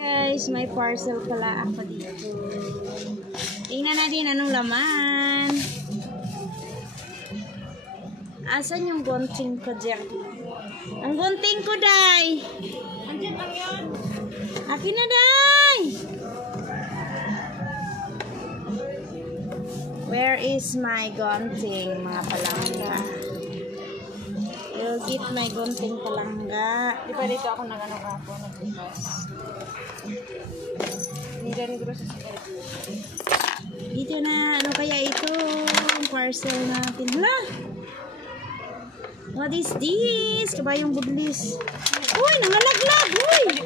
Guys, may parcel pala ako dito. Tingnan natin anong laman. Asan yung gunting ko dyan? Ang gunting ko, Day! Andiyan lang yan. Akin na, Day! Where is my gunting, mga palangga? You'll get my gunting palangga. Di ba dito ako nag-ano ako, nag-iwas. Hindi rin ko sa sila. Dito na, ano kaya ito? Parcel natin. Hala! What is this? Kabayong budlis. Uy, nangalaglag! Uy!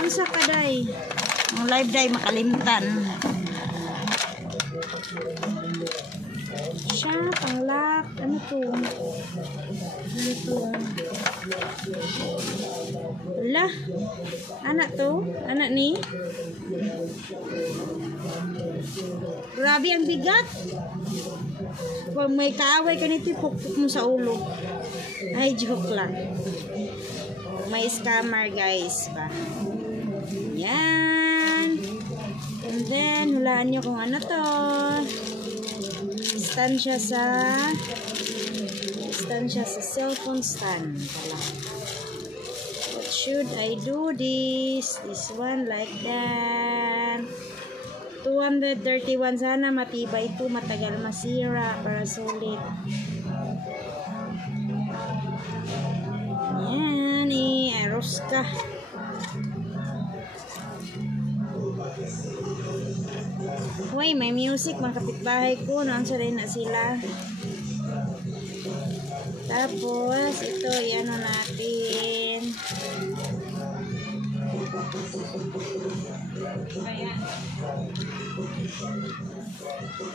Ang sakaday. Ang live day makalimtan. Siya, panglak. Ano to? Ano to? Hala! Anak to? Anak ni? Grabe ang bigat. Pag may kaaway ka nito, pukpuk mo sa ulo. Ay, joke lang. May scammer, guys. Ba? Yan. And then, hulaan nyo kung ano to. Stand siya sa cellphone stand. Pala. What should I do this? This one like that. 231. Sana matibay ito. Matagal masira para sulit. Yan eh. Aros ka. Uy, may music. Mga kapitbahay ko. Naansa rin na sila. Tapos, ito. Yan o natin.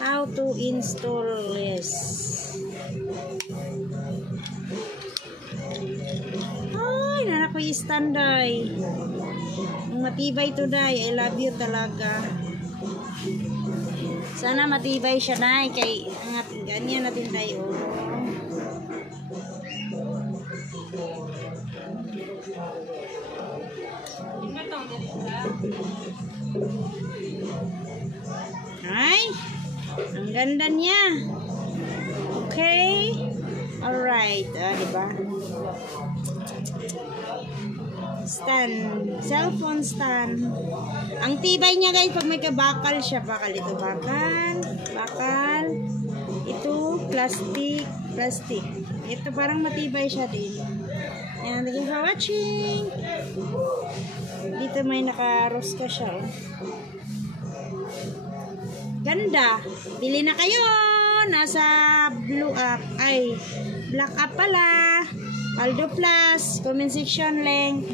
How to install this. Ay, nanak ko yung stand, Day. Matibay to, Day. I love you talaga. Sana matibay siya, Day. Kay ganyan natin tayo. Ay, ang ganda niya. Okay. Alright. Diba? Stand. Cellphone stand. Ang tibay niya, guys, pag may kabakal siya. Bakal ito. Bakal. Ito, plastic. Ito, parang matibay siya din. Yan. Thank you for watching. Dito may naka-rose ka siya. Ganda. Bili na kayo. Nasa blue up. Ay, black up pala. Aldo Plus. Comment section link.